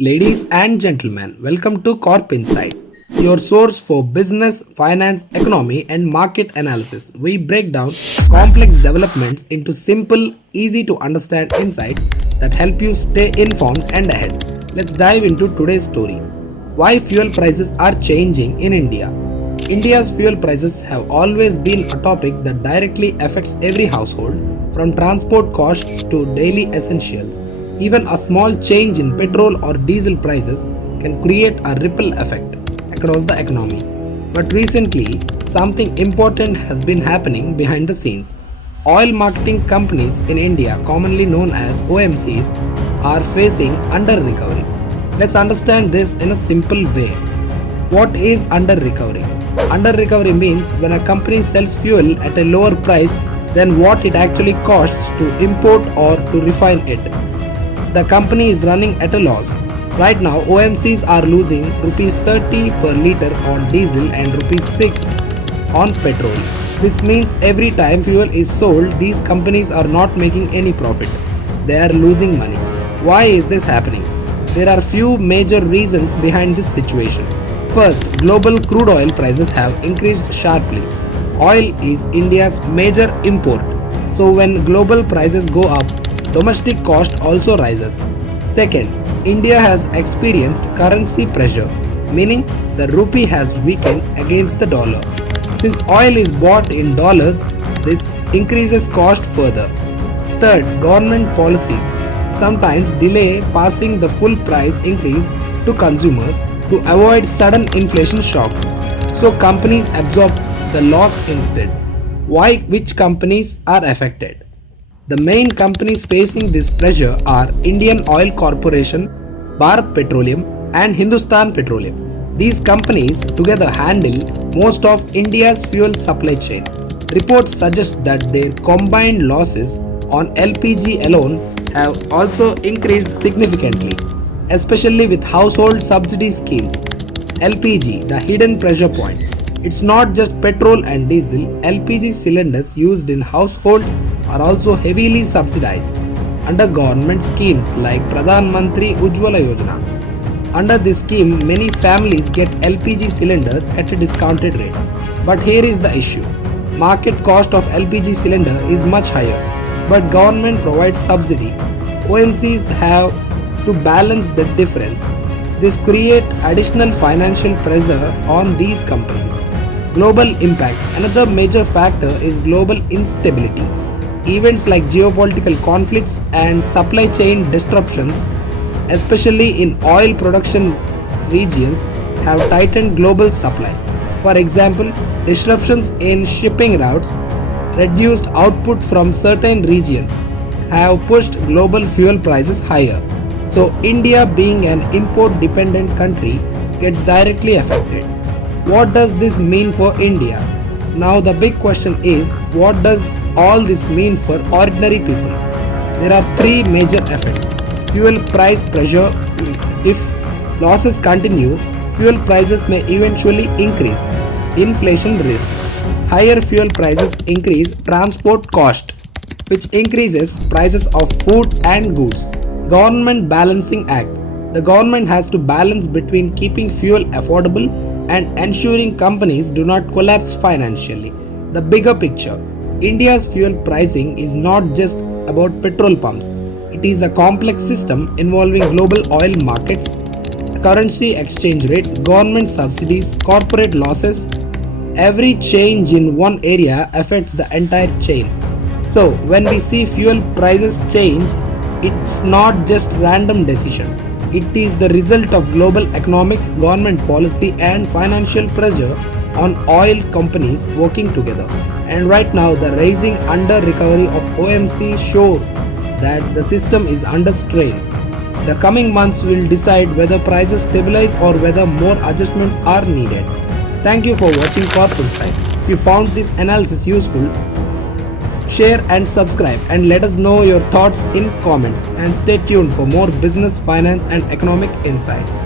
Ladies and gentlemen, welcome to Corp Insight, your source for business, finance, economy, and market analysis. We break down complex developments into simple, easy to understand insights that help you stay informed and ahead. Let's dive into today's story. Why fuel prices are changing in India. India's fuel prices have always been a topic that directly affects every household, from transport costs to daily essentials. Even a small change in petrol or diesel prices can create a ripple effect across the economy. But recently, something important has been happening behind the scenes. Oil marketing companies in India, commonly known as OMCs, are facing under recovery. Let's understand this in a simple way. What is under recovery? Under recovery means when a company sells fuel at a lower price than what it actually costs to import or to refine it. The company is running at a loss. Right now, OMCs are losing rupees 30 per litre on diesel and rupees 6 on petrol. This means every time fuel is sold, these companies are not making any profit. They are losing money. Why is this happening? There are few major reasons behind this situation. First, global crude oil prices have increased sharply. Oil is India's major import, so when global prices go up, domestic cost also rises. Second, India has experienced currency pressure, meaning the rupee has weakened against the dollar. Since oil is bought in dollars, this increases cost further. Third, government policies sometimes delay passing the full price increase to consumers to avoid sudden inflation shocks. So companies absorb the loss instead. Which companies are affected? The main companies facing this pressure are Indian Oil Corporation, Bharat Petroleum and Hindustan Petroleum. These companies together handle most of India's fuel supply chain. Reports suggest that their combined losses on LPG alone have also increased significantly, especially with household subsidy schemes. LPG, the hidden pressure point. It's not just petrol and diesel, LPG cylinders used in households are also heavily subsidized under government schemes like Pradhan Mantri Ujjwala Yojana. Under this scheme, many families get LPG cylinders at a discounted rate. But here is the issue. Market cost of LPG cylinder is much higher, but government provides subsidy. OMCs have to balance the difference. This creates additional financial pressure on these companies. Global impact. Another major factor is global instability. Events like geopolitical conflicts and supply chain disruptions, especially in oil production regions, have tightened global supply. For example, disruptions in shipping routes, reduced output from certain regions have pushed global fuel prices higher. So India, being an import dependent country, gets directly affected. What does this mean for India? Now the big question is, what does all this mean for ordinary people? There are three major effects. Fuel price pressure. If losses continue, fuel prices may eventually increase. Inflation risk. Higher fuel prices increase transport cost, which increases prices of food and goods. Government Balancing Act. The government has to balance between keeping fuel affordable and ensuring companies do not collapse financially. The bigger picture. India's fuel pricing is not just about petrol pumps. It is a complex system involving global oil markets, currency exchange rates, government subsidies, corporate losses. Every change in one area affects the entire chain. So when we see fuel prices change, it's not just random decision. It is the result of global economics, government policy and financial pressure on oil companies working together. And right now the rising under recovery of OMC show that the system is under strain. The coming months will decide whether prices stabilize or whether more adjustments are needed. Thank you for watching Corp Insight. If you found this analysis useful, share and subscribe and let us know your thoughts in comments, and stay tuned for more business, finance and economic insights.